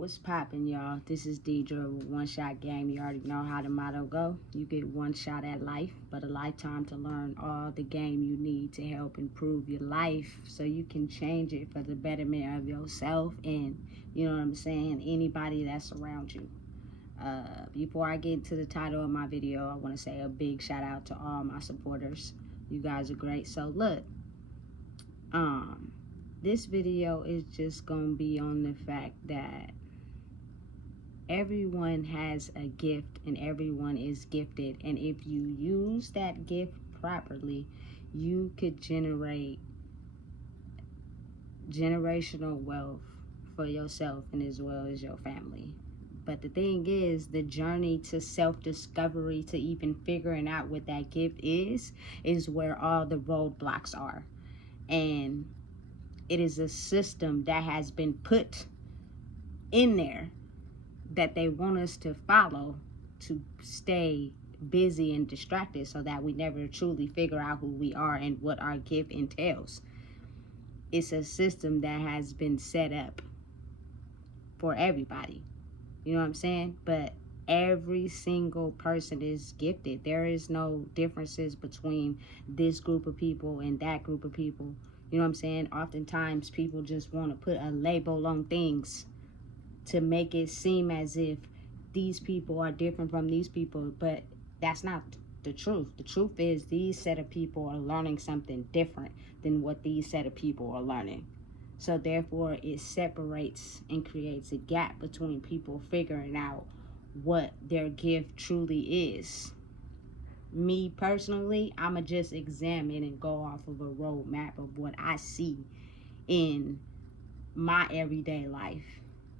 What's poppin', y'all? This is Deidre with One Shot Game. You already know how the motto go. You get one shot at life, but a lifetime to learn all the game you need to help improve your life so you can change it for the betterment of yourself and, you know what I'm saying, anybody that's around you. Before I get into the title of my video, I want to say a big shout out to all my supporters. You guys are great. So look, this video is just gonna be on the fact that everyone has a gift and everyone is gifted, and if you use that gift properly, you could generate generational wealth for yourself and as well as your family. But the thing is, the journey to self-discovery, to even figuring out what that gift is where all the roadblocks are. And it is a system that has been put in there that they want us to follow to stay busy and distracted so that we never truly figure out who we are and what our gift entails. It's a system that has been set up for everybody. You know what I'm saying? But every single person is gifted. There is no differences between this group of people and that group of people. You know what I'm saying? Oftentimes people just want to put a label on things to make it seem as if these people are different from these people, but that's not the truth. The truth is these set of people are learning something different than what these set of people are learning. So therefore it separates and creates a gap between people figuring out what their gift truly is. Me personally, I'ma just examine and go off of a roadmap of what I see in my everyday life.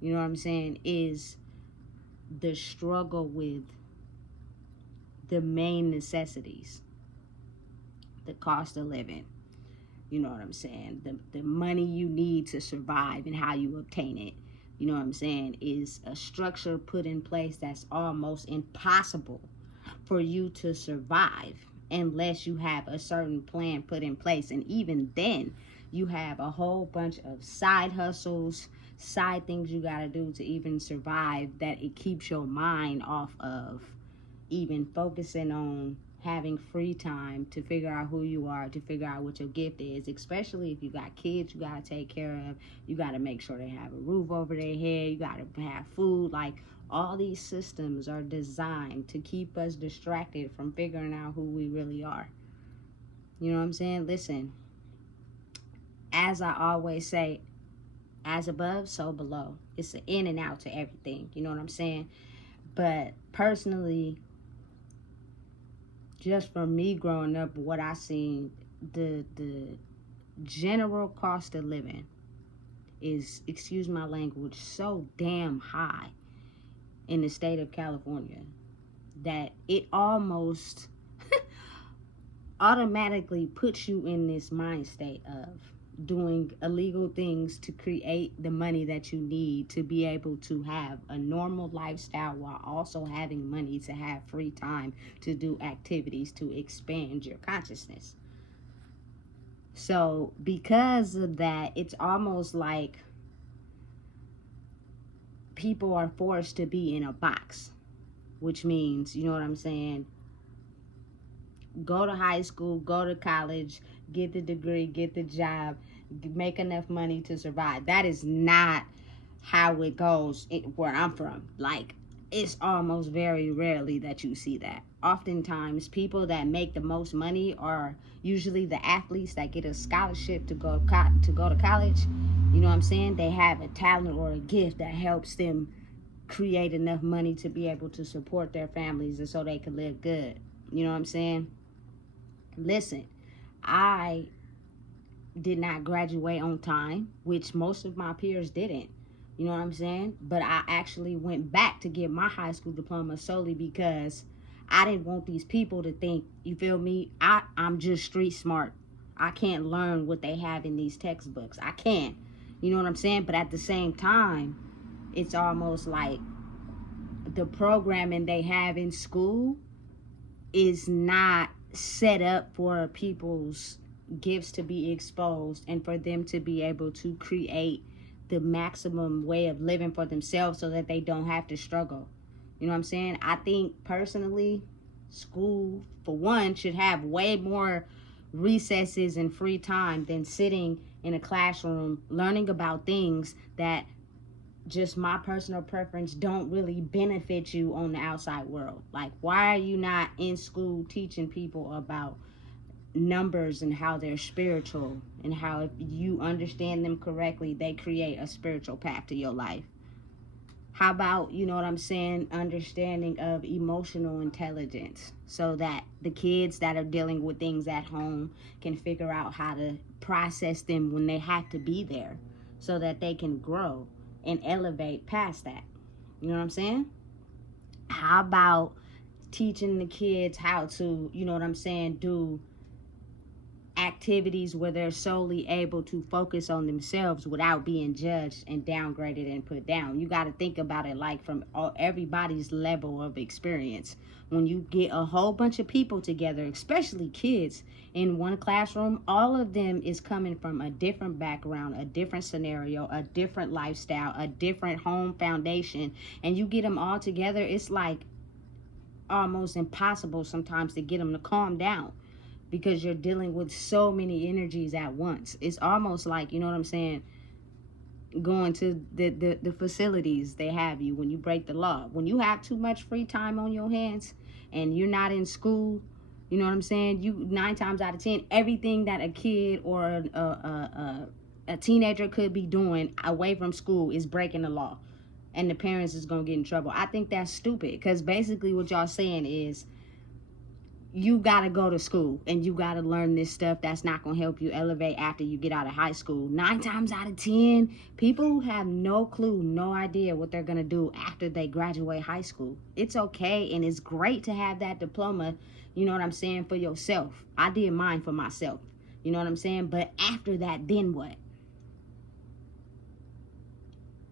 You know what I'm saying, is the struggle with the main necessities, the cost of living, you know what I'm saying, the money you need to survive and how you obtain it, you know what I'm saying, is a structure put in place that's almost impossible for you to survive unless you have a certain plan put in place. And even then, you have a whole bunch of side hustles, side things you got to do to even survive, that it keeps your mind off of even focusing on having free time to figure out who you are, to figure out what your gift is, especially if you got kids you got to take care of. You got to make sure they have a roof over their head. You got to have food. Like, all these systems are designed to keep us distracted from figuring out who we really are. You know what I'm saying? Listen, as I always say, as above, so below. It's an in and out to everything. You know what I'm saying? But personally, just from me growing up, what I seen, the general cost of living is, excuse my language, so damn high in the state of California that it almost automatically puts you in this mind state of doing illegal things to create the money that you need to be able to have a normal lifestyle while also having money to have free time to do activities to expand your consciousness. So because of that, it's almost like people are forced to be in a box, which means, you know what I'm saying, go to high school, go to college, get the degree, get the job, make enough money to survive. That is not how it goes where I'm from. Like, it's almost very rarely that you see that. Oftentimes, people that make the most money are usually the athletes that get a scholarship to go to college. You know what I'm saying? They have a talent or a gift that helps them create enough money to be able to support their families and so they can live good. You know what I'm saying? Listen, I did not graduate on time, which most of my peers didn't. You know what I'm saying? But I actually went back to get my high school diploma solely because I didn't want these people to think, you feel me, I'm just street smart. I can't learn what they have in these textbooks. I can't. You know what I'm saying? But at the same time, it's almost like the programming they have in school is not set up for people's gifts to be exposed and for them to be able to create the maximum way of living for themselves so that they don't have to struggle. You know what I'm saying? I think personally, school, for one, should have way more recesses and free time than sitting in a classroom learning about things that, just my personal preference, don't really benefit you on the outside world. Like, why are you not in school teaching people about numbers and how they're spiritual, and how if you understand them correctly, they create a spiritual path to your life? How about, you know what I'm saying, understanding of emotional intelligence, so that the kids that are dealing with things at home can figure out how to process them when they have to be there, so that they can grow and elevate past that. You know what I'm saying? How about teaching the kids how to, you know what I'm saying, do activities where they're solely able to focus on themselves without being judged and downgraded and put down. You got to think about it like from everybody's level of experience. When you get a whole bunch of people together, especially kids, in one classroom, all of them is coming from a different background, a different scenario, a different lifestyle, a different home foundation, and you get them all together, it's like almost impossible sometimes to get them to calm down, because you're dealing with so many energies at once. It's almost like, you know what I'm saying, going to the facilities they have you when you break the law. When you have too much free time on your hands and you're not in school, you know what I'm saying, you 9 times out of 10, everything that a kid or a teenager could be doing away from school is breaking the law, and the parents is going to get in trouble. I think that's stupid, because basically what y'all saying is, you got to go to school and you got to learn this stuff that's not going to help you elevate after you get out of high school. 9 times out of 10, people have no clue, no idea what they're going to do after they graduate high school. It's okay, and it's great to have that diploma, you know what I'm saying, for yourself. I did mine for myself, you know what I'm saying? But after that, then what?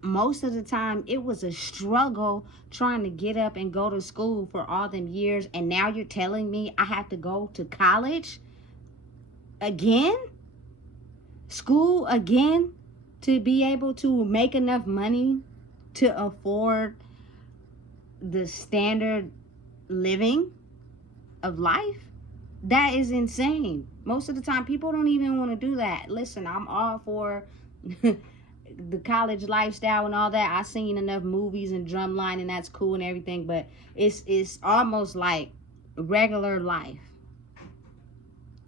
Most of the time, it was a struggle trying to get up and go to school for all them years, and now you're telling me I have to go to college again, school again, to be able to make enough money to afford the standard living of life? That is insane. Most of the time, people don't even want to do that. Listen, I'm all for the college lifestyle and all that. I seen enough movies and drumline, and that's cool and everything, but it's almost like regular life.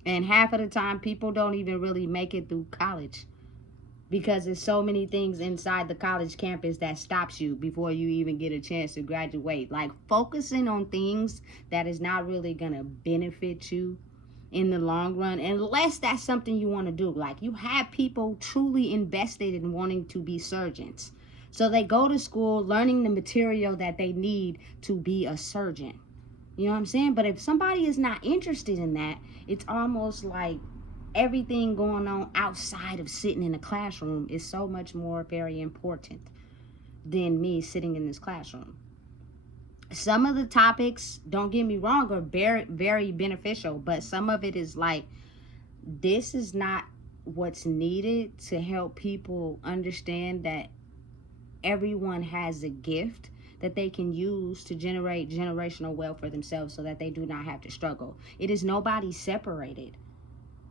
And half of the time, people don't even really make it through college, because there's so many things inside the college campus that stops you before you even get a chance to graduate. Like, focusing on things that is not really gonna benefit you in the long run, unless that's something you want to do. Like, you have people truly invested in wanting to be surgeons, so they go to school learning the material that they need to be a surgeon. You know what I'm saying? But if somebody is not interested in that, it's almost like everything going on outside of sitting in a classroom is so much more very important than me sitting in this classroom. Some of the topics, don't get me wrong, are very, very beneficial, but some of it is like, this is not what's needed to help people understand that everyone has a gift that they can use to generate generational wealth for themselves, so that they do not have to struggle. It is nobody separated.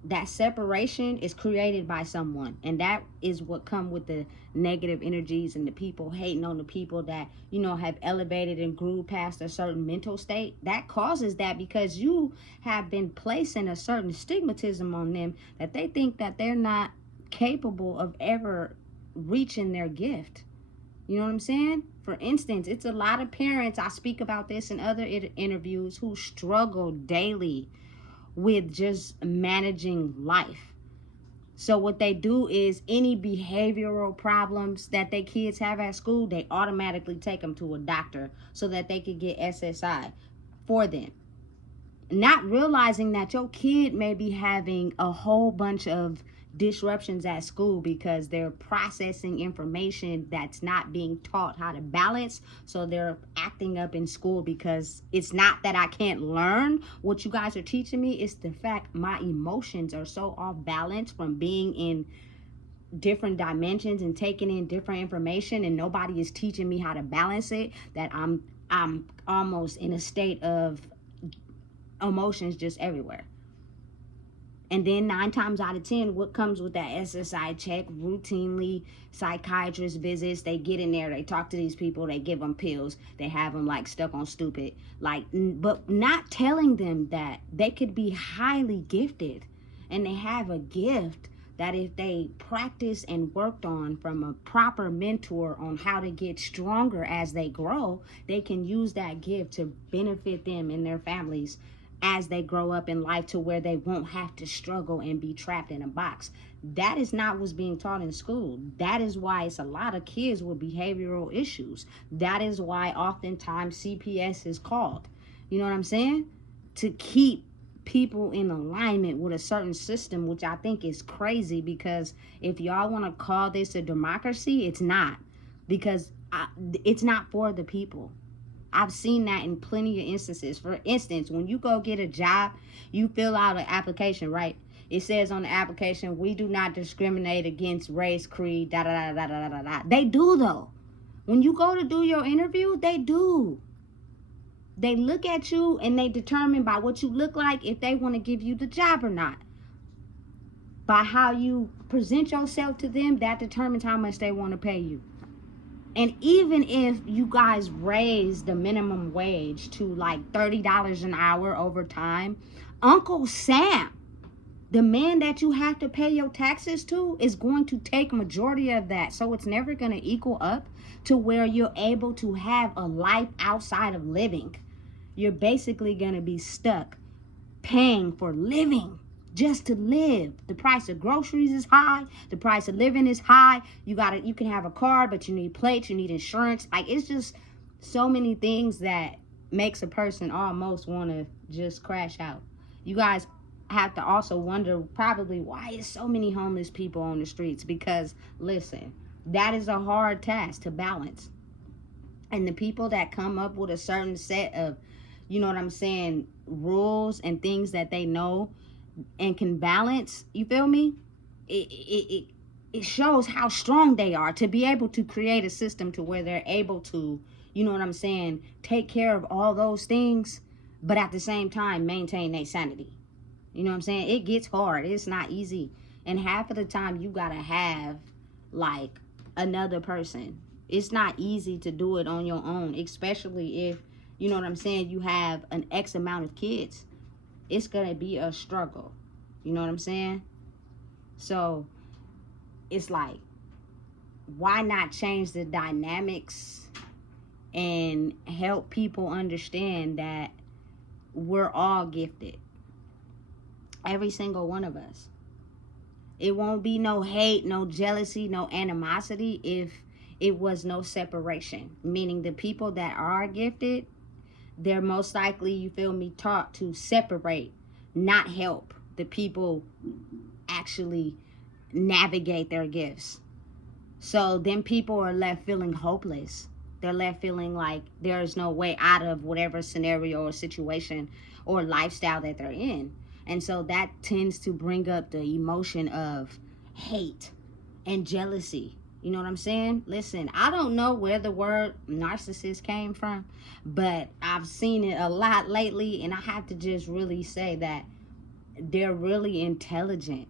That separation is created by someone, and that is what come with the negative energies and the people hating on the people that, you know, have elevated and grew past a certain mental state. That causes that, because you have been placing a certain stigmatism on them, that they think that they're not capable of ever reaching their gift. You know what I'm saying? For instance, it's a lot of parents, I speak about this in other interviews, who struggle daily with just managing life. So what they do is, any behavioral problems that their kids have at school, they automatically take them to a doctor so that they could get SSI for them, not realizing that your kid may be having a whole bunch of disruptions at school because they're processing information that's not being taught how to balance. So they're acting up in school, because it's not that I can't learn what you guys are teaching me, it's the fact my emotions are so off balance from being in different dimensions and taking in different information, and nobody is teaching me how to balance it, that I'm almost in a state of emotions just everywhere. And then 9 times out of 10, what comes with that SSI check? Routinely, psychiatrist visits. They get in there, they talk to these people, they give them pills, they have them like stuck on stupid, like, but not telling them that they could be highly gifted, and they have a gift that if they practice and worked on from a proper mentor on how to get stronger as they grow, they can use that gift to benefit them and their families as they grow up in life, to where they won't have to struggle and be trapped in a box. That is not what's being taught in school. That is why it's a lot of kids with behavioral issues. That is why oftentimes CPS is called. You know what I'm saying? To keep people in alignment with a certain system, which I think is crazy, because if y'all want to call this a democracy, it's not, because it's not for the people. I've seen that in plenty of instances. For instance, when you go get a job, you fill out an application, right? It says on the application, we do not discriminate against race, creed, da da da da da da da. They do, though. When you go to do your interview, they do. They look at you and they determine by what you look like if they want to give you the job or not. By how you present yourself to them, that determines how much they want to pay you. And even if you guys raise the minimum wage to like $30 an hour over time, Uncle Sam, the man that you have to pay your taxes to, is going to take majority of that. So it's never going to equal up to where you're able to have a life outside of living. You're basically going to be stuck paying for living just to live. The price of groceries is high. The price of living is high. You can have a car, but you need plates, you need insurance. Like, it's just so many things that makes a person almost want to just crash out. You guys have to also wonder probably why is so many homeless people on the streets, because listen, that is a hard task to balance. And the people that come up with a certain set of, you know what I'm saying, rules and things that they know and can balance, you feel me? It shows how strong they are to be able to create a system to where they're able to, you know what I'm saying, take care of all those things, but at the same time maintain their sanity. You know what I'm saying? It gets hard. It's not easy. And half of the time you gotta have like another person. It's not easy to do it on your own, especially if, you know what I'm saying, you have an X amount of kids. It's gonna be a struggle. You know what I'm saying? So it's like, why not change the dynamics and help people understand that we're all gifted? Every single one of us. It won't be no hate, no jealousy, no animosity if it was no separation. Meaning the people that are gifted, they're most likely, you feel me, taught to separate, not help the people actually navigate their gifts. So then people are left feeling hopeless. They're left feeling like there's no way out of whatever scenario or situation or lifestyle that they're in. And so that tends to bring up the emotion of hate and jealousy. You know what I'm saying? Listen, I don't know where the word narcissist came from, but I've seen it a lot lately, and I have to just really say that they're really intelligent.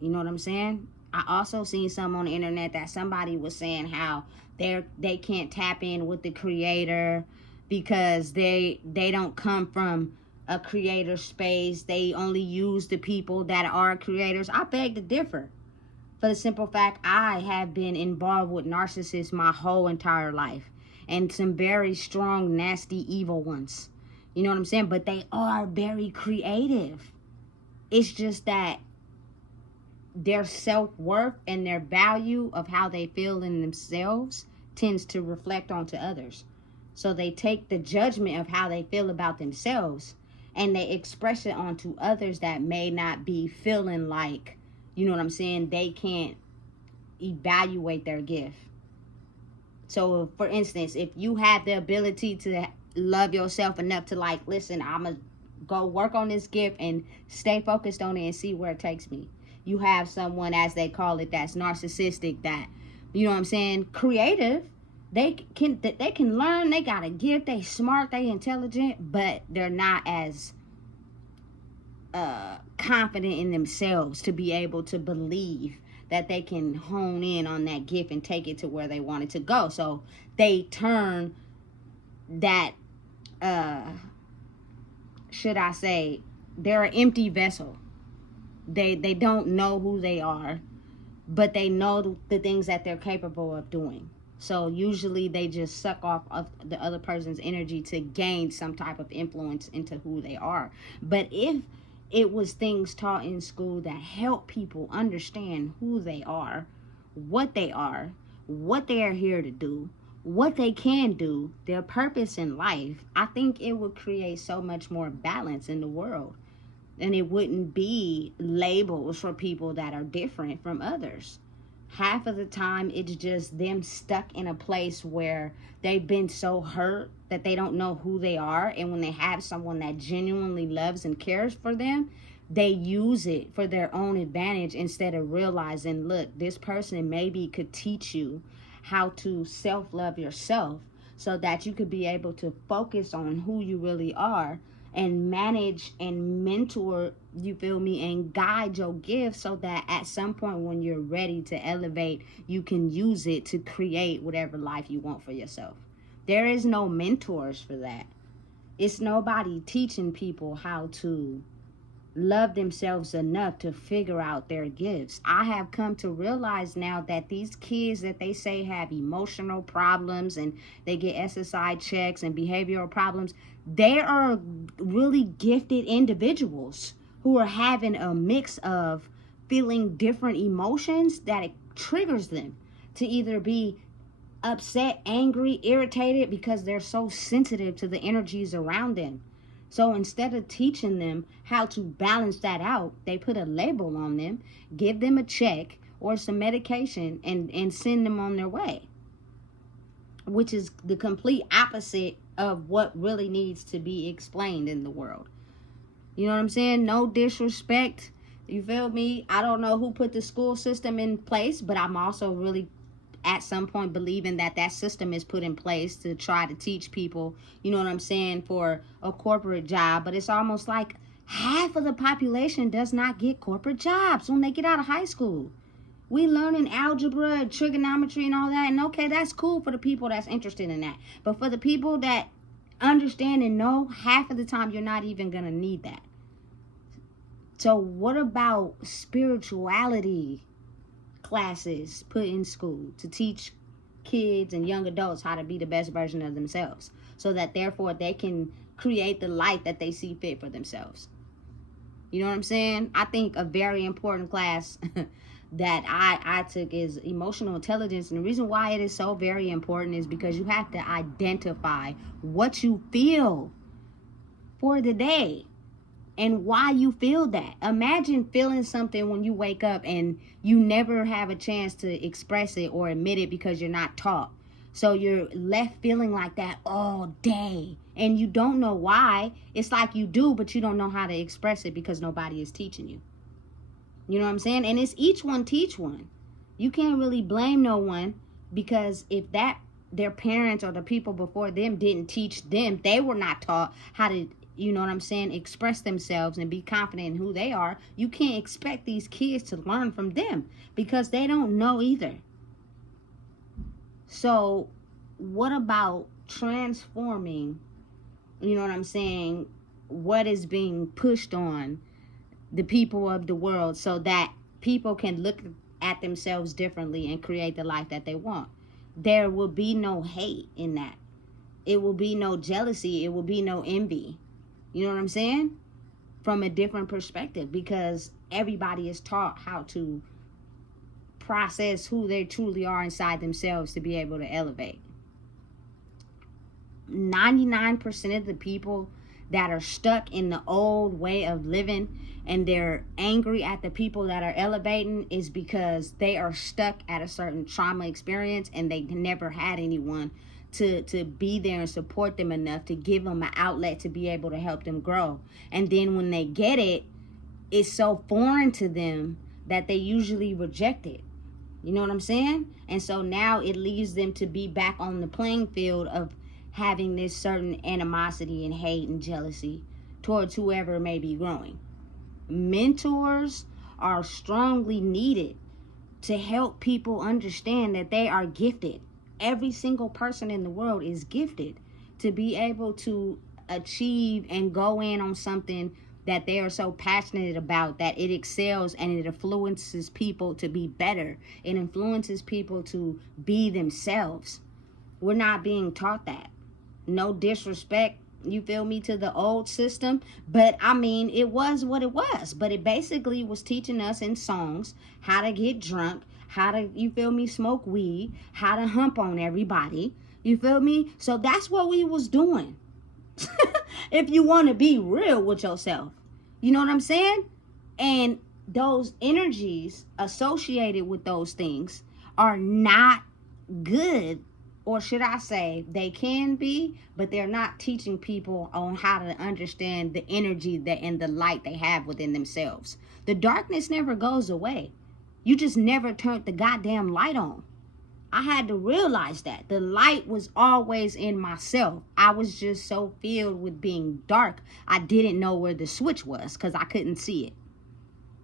You know what I'm saying? I also seen some on the internet that somebody was saying how they can't tap in with the creator because they don't come from a creator space. They only use the people that are creators. I beg to differ. For the simple fact, I have been involved with narcissists my whole entire life. And some very strong, nasty, evil ones. You know what I'm saying? But they are very creative. It's just that their self-worth and their value of how they feel in themselves tends to reflect onto others. So they take the judgment of how they feel about themselves and they express it onto others that may not be feeling like, you know what I'm saying, they can't evaluate their gift. So, for instance, if you have the ability to love yourself enough to like, listen, I'm going to go work on this gift and stay focused on it and see where it takes me. you have someone, as they call it, that's narcissistic, that, you know what I'm saying, creative. They can learn, they got a gift, they smart, they intelligent, but they're not as confident in themselves to be able to believe that they can hone in on that gift and take it to where they want it to go. So they turn that, should I say, they're an empty vessel. They don't know who they are, but they know the things that they're capable of doing. So usually they just suck off of the other person's energy to gain some type of influence into who they are. But if it was things taught in school that help people understand who they are, what they are here to do, what they can do, their purpose in life, I think it would create so much more balance in the world. And it wouldn't be labels for people that are different from others. Half of the time, it's just them stuck in a place where they've been so hurt that they don't know who they are. And when they have someone that genuinely loves and cares for them, they use it for their own advantage instead of realizing, look, this person maybe could teach you how to self-love yourself so that you could be able to focus on who you really are and manage and mentor, you feel me, and guide your gift so that at some point when you're ready to elevate, you can use it to create whatever life you want for yourself. There is no mentors for that. It's nobody teaching people how to love themselves enough to figure out their gifts. I have come to realize now that these kids that they say have emotional problems and they get SSI checks and behavioral problems, they are really gifted individuals who are having a mix of feeling different emotions that it triggers them to either be upset, angry, irritated, because they're so sensitive to the energies around them. So instead of teaching them how to balance that out, they put a label on them, give them a check or some medication, and send them on their way, which is the complete opposite of what really needs to be explained in the world. You know what I'm saying? No disrespect. You feel me? I don't know who put the school system in place, but I'm also really at some point believing that that system is put in place to try to teach people, you know what I'm saying, for a corporate job. But it's almost like half of the population does not get corporate jobs when they get out of high school. We learning algebra and trigonometry and all that, and okay, that's cool for the people that's interested in that. But for the people that understand and know, half of the time you're not even gonna need that. So what about spirituality classes put in school to teach kids and young adults how to be the best version of themselves, so that therefore they can create the light that they see fit for themselves? You know what I'm saying? I think a very important class that I took is emotional intelligence. And the reason why it is so very important is because you have to identify what you feel for the day and why you feel that. Imagine feeling something when you wake up and you never have a chance to express it or admit it because you're not taught. So you're left feeling like that all day and you don't know why. It's like you do, but you don't know how to express it because nobody is teaching you. You know what I'm saying? And it's each one teach one. You can't really blame no one, because if that their parents or the people before them didn't teach them, they were not taught how to, you know what I'm saying, express themselves and be confident in who they are. You can't expect these kids to learn from them because they don't know either. So what about transforming, you know what I'm saying, what is being pushed on the people of the world so that people can look at themselves differently and create the life that they want? There will be no hate in that. It will be no jealousy. It will be no envy. You know what I'm saying? From a different perspective, because everybody is taught how to process who they truly are inside themselves to be able to elevate. 99% of the people that are stuck in the old way of living and they're angry at the people that are elevating is because they are stuck at a certain trauma experience and they never had anyone to be there and support them enough to give them an outlet to be able to help them grow. And then when they get it, it's so foreign to them that they usually rejected. You know what I'm saying? And so now it leaves them to be back on the playing field of having this certain animosity and hate and jealousy towards whoever may be growing. Mentors are strongly needed to help people understand that they are gifted. Every single person in the world is gifted to be able to achieve and go in on something that they are so passionate about, that it excels and it influences people to be better. It influences people to be themselves. We're not being taught that. No disrespect, you feel me, to the old system, but I mean, it was what it was. But it basically was teaching us in songs how to get drunk, how to, you feel me, smoke weed, how to hump on everybody, you feel me? So that's what we was doing. If you want to be real with yourself, you know what I'm saying? And those energies associated with those things are not good, or should I say they can be, but they're not teaching people on how to understand the energy that and the light they have within themselves. The darkness never goes away. You just never turned the goddamn light on. I had to realize that the light was always in myself. I was just so filled with being dark, I didn't know where the switch was because I couldn't see it.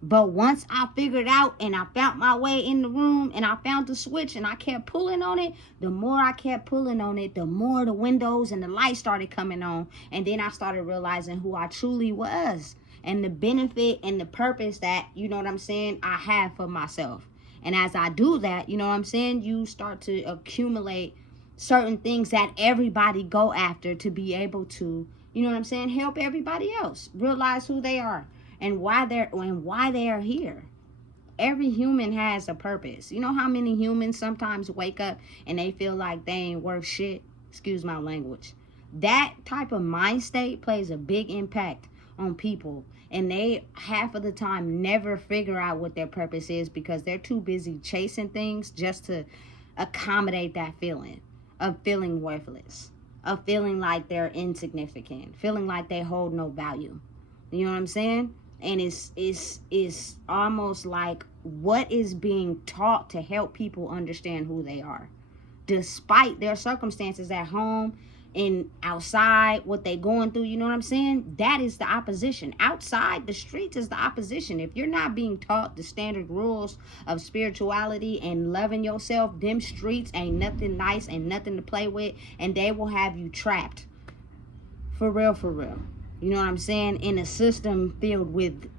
But once I figured out and I found my way in the room and I found the switch and I kept pulling on it, the more I kept pulling on it, the more the windows and the light started coming on. And then I started realizing who I truly was and the benefit and the purpose that, you know what I'm saying, I have for myself. And as I do that, you know what I'm saying, you start to accumulate certain things that everybody go after to be able to, you know what I'm saying, help everybody else realize who they are and why they are here. Every human has a purpose. You know how many humans sometimes wake up and they feel like they ain't worth shit? Excuse my language. That type of mind state plays a big impact on people, and they half of the time never figure out what their purpose is because they're too busy chasing things just to accommodate that feeling of feeling worthless, of feeling like they're insignificant, feeling like they hold no value. You know what I'm saying? And it's almost like what is being taught to help people understand who they are, despite their circumstances at home and outside, what they going through. You know what I'm saying? That is the opposition. Outside the streets is the opposition. If you're not being taught the standard rules of spirituality and loving yourself, them streets ain't nothing nice and nothing to play with, and they will have you trapped for real, for real. You know what I'm saying? In a system filled with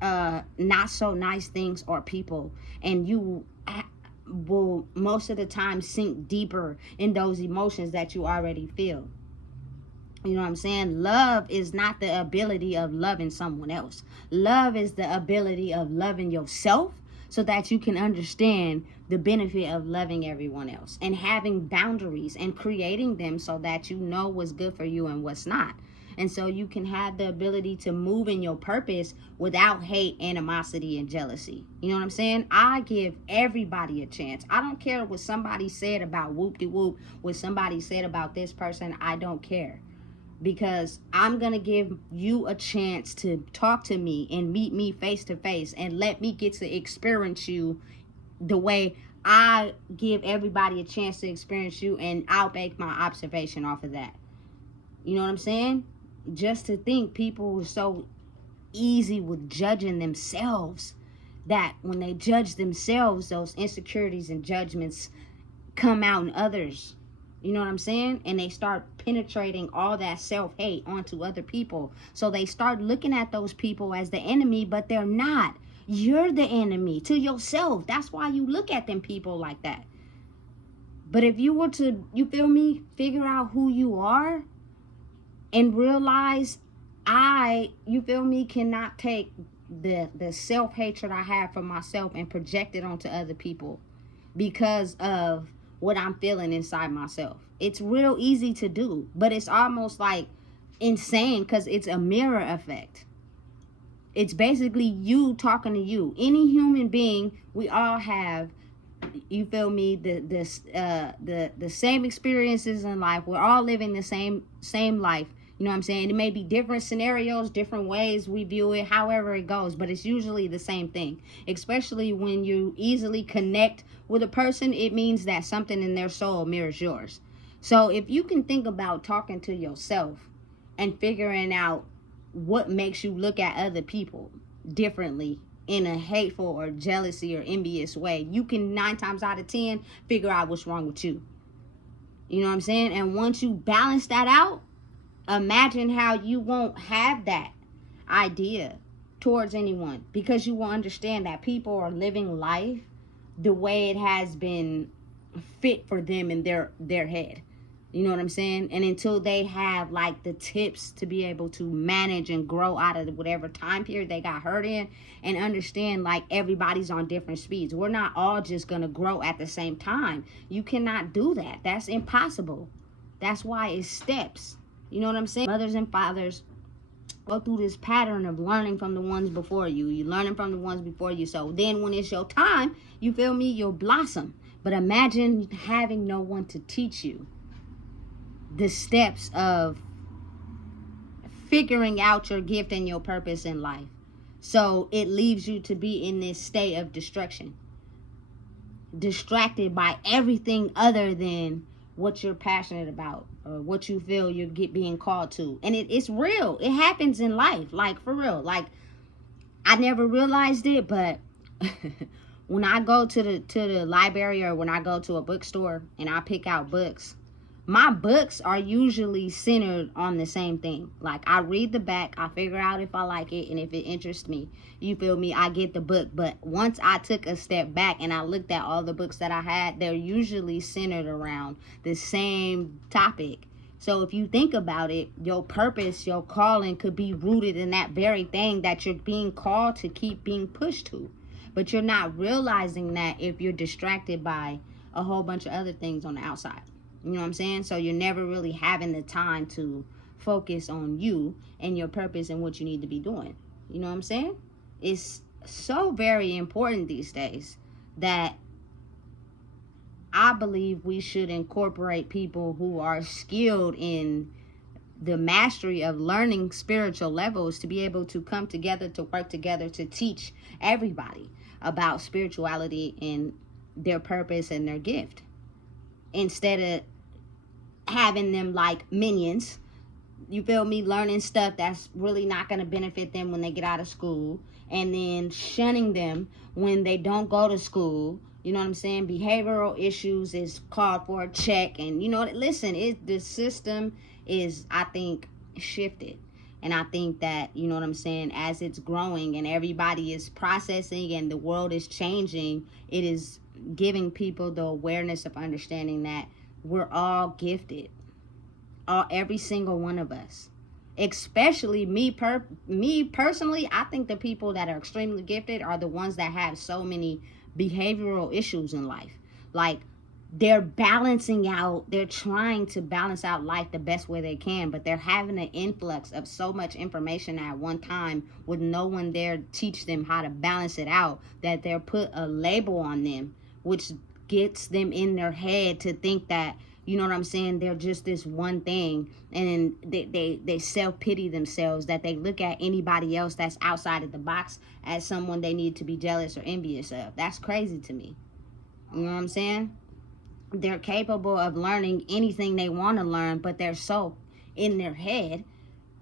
not so nice things or people, and you will most of the time sink deeper in those emotions that you already feel. You know what I'm saying? Love is not the ability of loving someone else. Love is the ability of loving yourself so that you can understand the benefit of loving everyone else and having boundaries and creating them so that you know what's good for you and what's not. And so you can have the ability to move in your purpose without hate, animosity, and jealousy. You know what I'm saying? I give everybody a chance. I don't care what somebody said about whoop-de-whoop, what somebody said about this person. I don't care. Because I'm going to give you a chance to talk to me and meet me face to face and let me get to experience you the way I give everybody a chance to experience you, and I'll make my observation off of that. You know what I'm saying? Just to think people are so easy with judging themselves that when they judge themselves, those insecurities and judgments come out in others. You know what I'm saying? And they start penetrating all that self-hate onto other people. So they start looking at those people as the enemy, but they're not. You're the enemy to yourself. That's why you look at them people like that. But if you were to, you feel me, figure out who you are and realize you feel me, cannot take the self-hatred I have for myself and project it onto other people because of what I'm feeling inside myself. It's real easy to do, but it's almost like insane because it's a mirror effect. It's basically you talking to you. Any human being, we all have, you feel me, the same experiences in life. We're all living the same life. You know what I'm saying? It may be different scenarios, different ways we view it, however it goes, but it's usually the same thing. Especially when you easily connect with a person, it means that something in their soul mirrors yours. So if you can think about talking to yourself and figuring out what makes you look at other people differently in a hateful or jealousy or envious way, you can 9 times out of 10 figure out what's wrong with you. You know what I'm saying? And once you balance that out, imagine how you won't have that idea towards anyone, because you will understand that people are living life the way it has been fit for them in their head. You know what I'm saying? And until they have like the tips to be able to manage and grow out of whatever time period they got hurt in, and understand like everybody's on different speeds. We're not all just gonna grow at the same time. You cannot do that. That's impossible. That's why it's steps. You know what I'm saying? Mothers and fathers go through this pattern of learning from the ones before you. You're learning from the ones before you. So then when it's your time, you feel me, you'll blossom. But imagine having no one to teach you the steps of figuring out your gift and your purpose in life. So it leaves you to be in this state of destruction, distracted by everything other than what you're passionate about or what you feel you're being called to. And it's real. It happens in life, like for real. Like I never realized it, but when I go to the library or when I go to a bookstore and I pick out books, my books are usually centered on the same thing. Like I read the back, I figure out if I like it, and if it interests me, you feel me, I get the book. But once I took a step back and I looked at all the books that I had, they're usually centered around the same topic. So if you think about it, your purpose, your calling could be rooted in that very thing that you're being called to keep being pushed to. But you're not realizing that if you're distracted by a whole bunch of other things on the outside. You know what I'm saying? So you're never really having the time to focus on you and your purpose and what you need to be doing. You know what I'm saying? It's so very important these days that I believe we should incorporate people who are skilled in the mastery of learning spiritual levels to be able to come together, to work together, to teach everybody about spirituality and their purpose and their gift, instead of having them like minions, you feel me, learning stuff that's really not going to benefit them when they get out of school, and then shunning them when they don't go to school. You know what I'm saying? Behavioral issues is called for a check. And you know, listen, the system is, I think, shifted. And I think that, you know what I'm saying, as it's growing and everybody is processing and the world is changing, it is giving people the awareness of understanding that we're all gifted, every single one of us. Especially me personally, I think the people that are extremely gifted are the ones that have so many behavioral issues in life. Like they're trying to balance out life the best way they can, but they're having an influx of so much information at one time with no one there to teach them how to balance it out, that they're put a label on them, which gets them in their head to think that, you know what I'm saying, they're just this one thing. And they self-pity themselves, that they look at anybody else that's outside of the box as someone they need to be jealous or envious of. That's crazy to me. You know what I'm saying? They're capable of learning anything they want to learn, but they're so in their head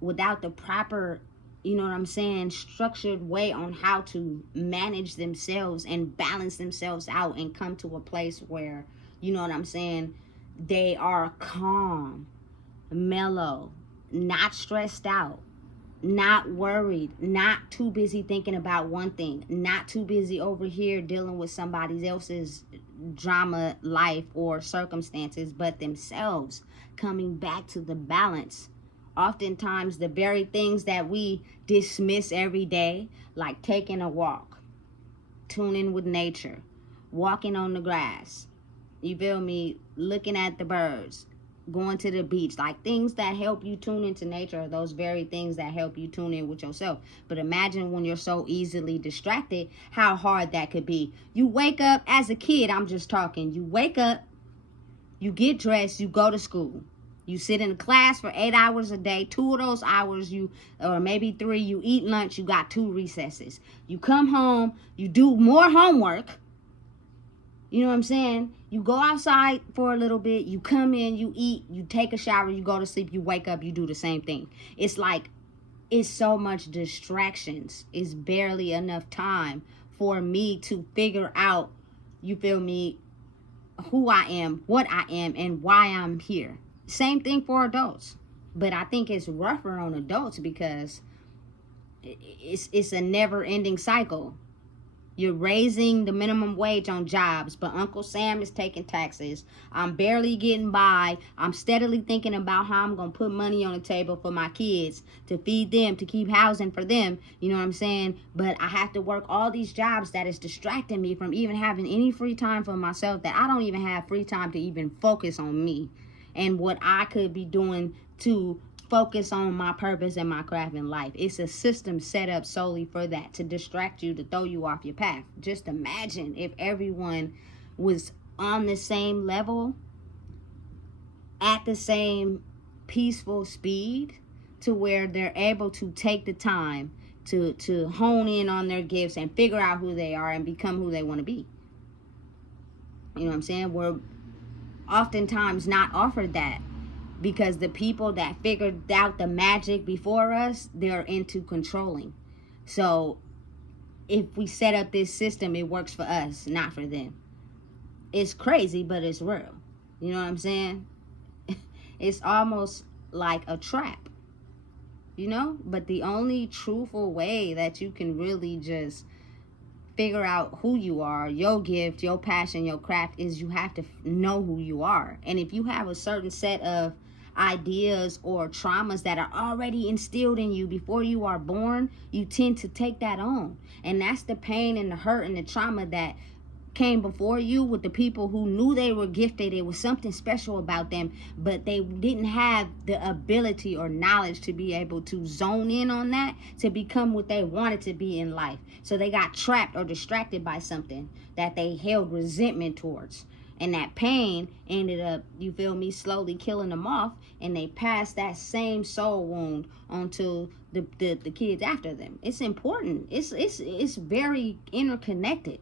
without the proper, you know what I'm saying, structured way on how to manage themselves and balance themselves out and come to a place where, you know what I'm saying, they are calm, mellow, not stressed out, not worried, not too busy thinking about one thing, not too busy over here dealing with somebody else's drama life or circumstances, but themselves coming back to the balance. Oftentimes the very things that we dismiss every day, like taking a walk, tuning with nature, walking on the grass, you feel me, looking at the birds, going to the beach, like things that help you tune into nature are those very things that help you tune in with yourself. But imagine when you're so easily distracted, how hard that could be. You wake up as a kid, I'm just talking, you wake up, you get dressed, you go to school. You sit in a class for 8 hours a day. 2 of those hours, or maybe 3, you eat lunch. You got 2 recesses. You come home, you do more homework. You know what I'm saying? You go outside for a little bit. You come in, you eat, you take a shower, you go to sleep, you wake up, you do the same thing. It's like, it's so much distractions. It's barely enough time for me to figure out, you feel me, who I am, what I am, and why I'm here. Same thing for adults. But I think it's rougher on adults because it's a never-ending cycle. You're raising the minimum wage on jobs, but Uncle Sam is taking taxes. I'm barely getting by. I'm steadily thinking about how I'm going to put money on the table for my kids, to feed them, to keep housing for them. You know what I'm saying? But I have to work all these jobs that is distracting me from even having any free time for myself, that I don't even have free time to even focus on me and what I could be doing to focus on my purpose and my craft in life. It's a system set up solely for that, to distract you, to throw you off your path. Just imagine if everyone was on the same level, at the same peaceful speed, to where they're able to take the time to hone in on their gifts and figure out who they are and become who they want to be. You know what I'm saying? We're oftentimes not offered that, because the people that figured out the magic before us, they're into controlling. So if we set up this system, it works for us, not for them. It's crazy, but it's real. You know what I'm saying? It's almost like a trap, you know? But the only truthful way that you can really just figure out who you are, your gift, your passion, your craft, is you have to know who you are. And if you have a certain set of ideas or traumas that are already instilled in you before you are born, you tend to take that on. And that's the pain and the hurt and the trauma that came before you, with the people who knew they were gifted. It was something special about them, but they didn't have the ability or knowledge to be able to zone in on that, to become what they wanted to be in life. So they got trapped or distracted by something that they held resentment towards. And that pain ended up, you feel me, slowly killing them off. And they passed that same soul wound onto the kids after them. It's important. It's very interconnected.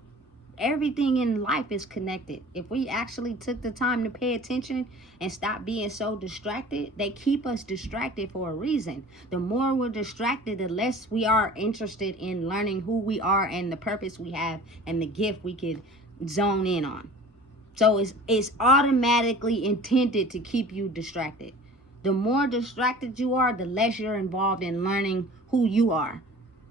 Everything in life is connected. If we actually took the time to pay attention and stop being so distracted, they keep us distracted for a reason. The more we're distracted, the less we are interested in learning who we are and the purpose we have and the gift we could zone in on. So it's automatically intended to keep you distracted. The more distracted you are, the less you're involved in learning who you are.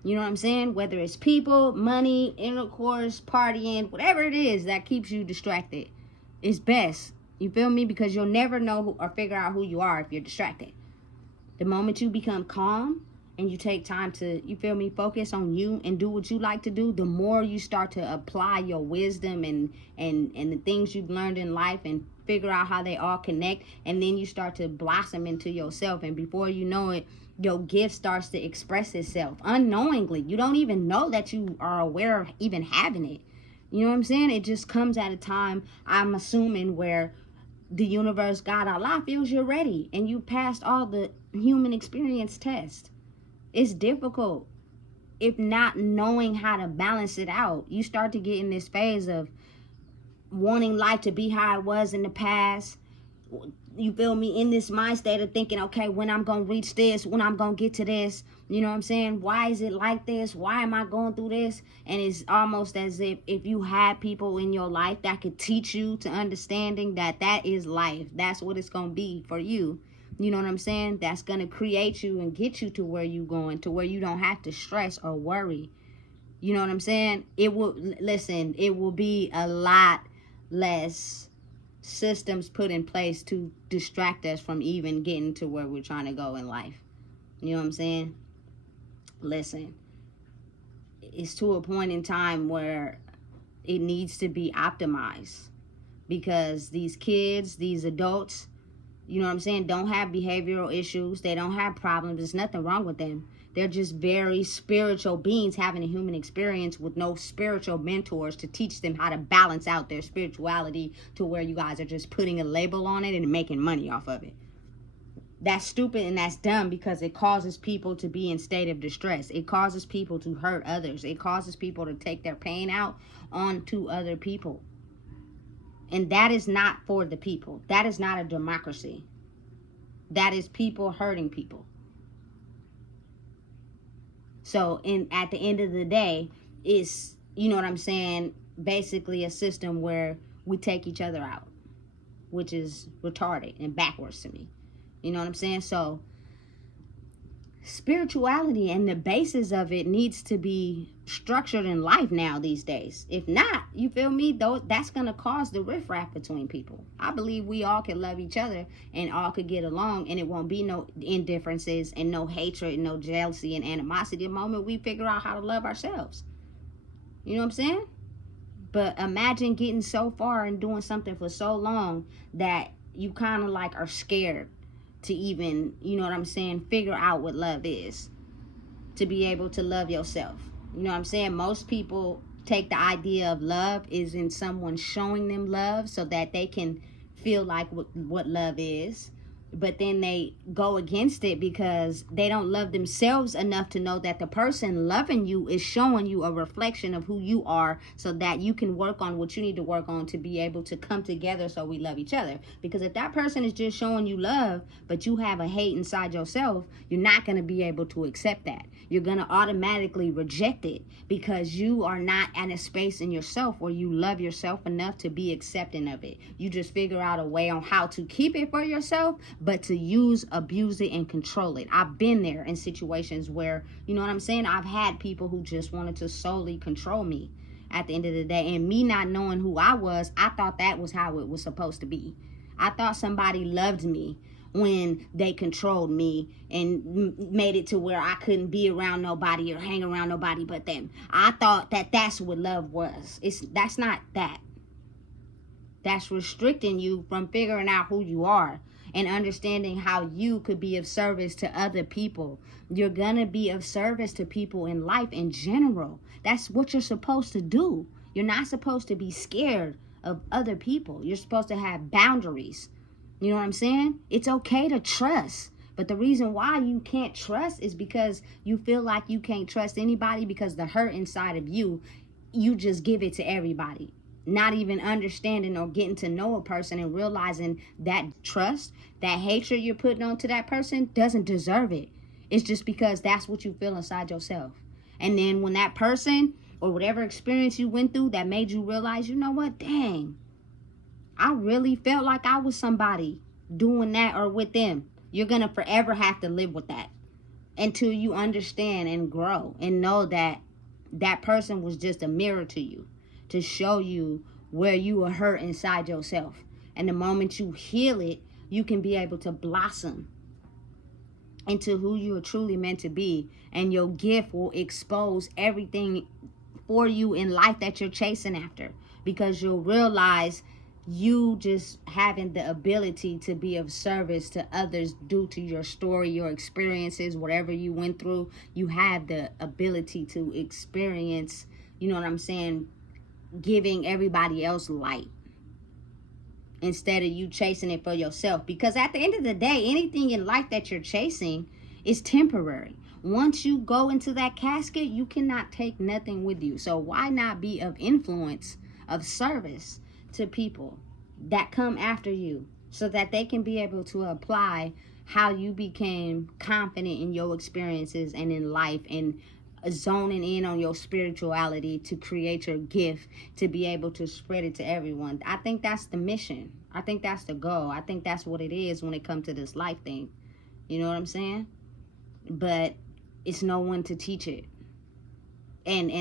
You know what I'm saying? Whether it's people, money, intercourse, partying, whatever it is that keeps you distracted, it's best. You feel me? Because you'll never know or figure out who you are if you're distracted. The moment you become calm and you take time to, you feel me, focus on you and do what you like to do, the more you start to apply your wisdom and the things you've learned in life and figure out how they all connect, and then you start to blossom into yourself, and before you know it, your gift starts to express itself unknowingly. You don't even know that you are aware of even having it. You know what I'm saying? It just comes at a time, I'm assuming, where the universe, God, Allah, feels you're ready and you passed all the human experience test. It's difficult if not knowing how to balance it out. You start to get in this phase of wanting life to be how it was in the past. You feel me? In this mind state of thinking, okay, when I'm going to reach this, when I'm going to get to this, you know what I'm saying? Why is it like this? Why am I going through this? And it's almost as if you had people in your life that could teach you to understanding that is life. That's what it's going to be for you. You know what I'm saying? That's going to create you and get you to where you're going, to where you don't have to stress or worry. You know what I'm saying? It will be a lot less systems put in place to distract us from even getting to where we're trying to go in life. You know what I'm saying? Listen, it's to a point in time where it needs to be optimized, because these kids, these adults, you know what I'm saying, don't have behavioral issues. They don't have problems. There's nothing wrong with them. They're just very spiritual beings having a human experience with no spiritual mentors to teach them how to balance out their spirituality, to where you guys are just putting a label on it and making money off of it. That's stupid and that's dumb, because it causes people to be in state of distress. It causes people to hurt others. It causes people to take their pain out onto other people. And that is not for the people. That is not a democracy. That is people hurting people. So at the end of the day, it's, you know what I'm saying, basically a system where we take each other out, which is retarded and backwards to me. You know what I'm saying? So spirituality and the basis of it needs to be structured in life now these days. If not, you feel me, though, that's going to cause the riffraff between people. I believe we all can love each other and all could get along, and it won't be no indifferences and no hatred, no jealousy and animosity the moment we figure out how to love ourselves. You know what I'm saying? But imagine getting so far and doing something for so long that you kind of like are scared to even, you know what I'm saying, figure out what love is, to be able to love yourself. You know what I'm saying? Most people take the idea of love is in someone showing them love so that they can feel like what love is. But then they go against it because they don't love themselves enough to know that the person loving you is showing you a reflection of who you are, so that you can work on what you need to work on to be able to come together so we love each other. Because if that person is just showing you love, but you have a hate inside yourself, you're not going to be able to accept that. You're going to automatically reject it because you are not at a space in yourself where you love yourself enough to be accepting of it. You just figure out a way on how to keep it for yourself, but to use, abuse it, and control it. I've been there in situations where, you know what I'm saying, I've had people who just wanted to solely control me at the end of the day. And me not knowing who I was, I thought that was how it was supposed to be. I thought somebody loved me when they controlled me and made it to where I couldn't be around nobody or hang around nobody but them. I thought that that's what love was. That's not that. That's restricting you from figuring out who you are and understanding how you could be of service to other people. You're gonna be of service to people in life in general. That's what you're supposed to do. You're not supposed to be scared of other people. You're supposed to have boundaries. You know what I'm saying? It's okay to trust. But the reason why you can't trust is because you feel like you can't trust anybody, because the hurt inside of you just give it to everybody. Not even understanding or getting to know a person and realizing that trust, that hatred you're putting onto that person doesn't deserve it. It's just because that's what you feel inside yourself. And then when that person or whatever experience you went through that made you realize, you know what, dang, I really felt like I was somebody doing that or with them. You're going to forever have to live with that until you understand and grow and know that that person was just a mirror to you, to show you where you were hurt inside yourself. And the moment you heal it, you can be able to blossom into who you are truly meant to be. And your gift will expose everything for you in life that you're chasing after, because you'll realize you just having the ability to be of service to others due to your story, your experiences, whatever you went through. You have the ability to experience, you know what I'm saying, giving everybody else light instead of you chasing it for yourself. Because at the end of the day, anything in life that you're chasing is temporary. Once you go into that casket, you cannot take nothing with you. So why not be of influence, of service to people that come after you, so that they can be able to apply how you became confident in your experiences and in life, and zoning in on your spirituality to create your gift, to be able to spread it to everyone. I think that's the mission. I think that's the goal. I think that's what it is when it comes to this life thing. You know what I'm saying? But it's no one to teach it. And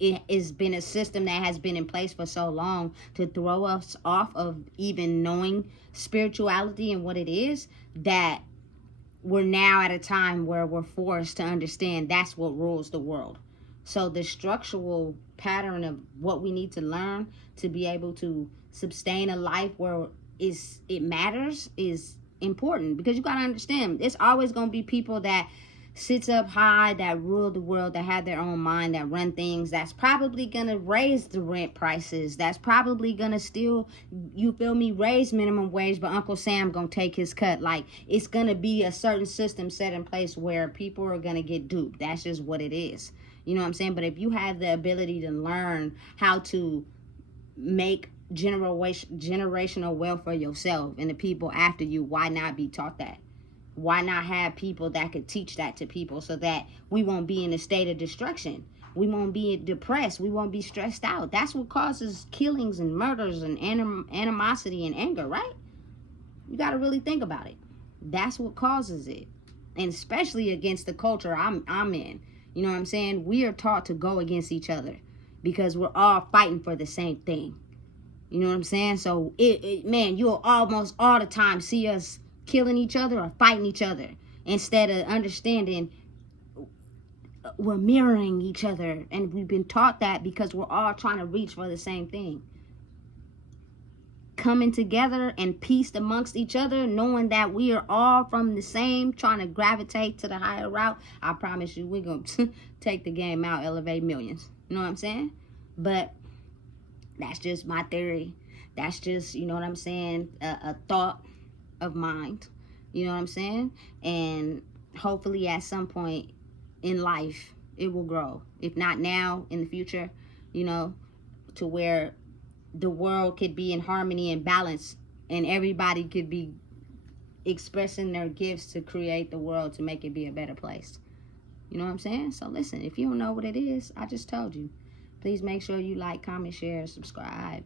it has been a system that has been in place for so long to throw us off of even knowing spirituality and what it is, that we're now at a time where we're forced to understand that's what rules the world. So the structural pattern of what we need to learn to be able to sustain a life where it matters is important. Because you got to understand, there's always going to be people that sits up high, that rule the world, that have their own mind, that run things, that's probably gonna raise the rent prices, that's probably gonna still, you feel me, raise minimum wage, but Uncle Sam gonna take his cut. Like, it's gonna be a certain system set in place where people are gonna get duped. That's just what it is. You know what I'm saying? But if you have the ability to learn how to make generational wealth for yourself and the people after you, why not be taught that? Why not have people that could teach that to people so that we won't be in a state of destruction? We won't be depressed. We won't be stressed out. That's what causes killings and murders and animosity and anger, right? You got to really think about it. That's what causes it. And especially against the culture I'm in. You know what I'm saying? We are taught to go against each other because we're all fighting for the same thing. You know what I'm saying? So, man, you'll almost all the time see us killing each other or fighting each other instead of understanding we're mirroring each other. And we've been taught that because we're all trying to reach for the same thing. Coming together and peace amongst each other, knowing that we are all from the same, trying to gravitate to the higher route. I promise you, we're going to take the game out, elevate millions. You know what I'm saying? But that's just my theory. That's just, you know what I'm saying, a thought of mind. You know what I'm saying? And hopefully at some point in life, it will grow. If not now, in the future, you know, to where the world could be in harmony and balance and everybody could be expressing their gifts to create the world to make it be a better place. You know what I'm saying? So listen, if you don't know what it is, I just told you. Please make sure you like, comment, share, subscribe.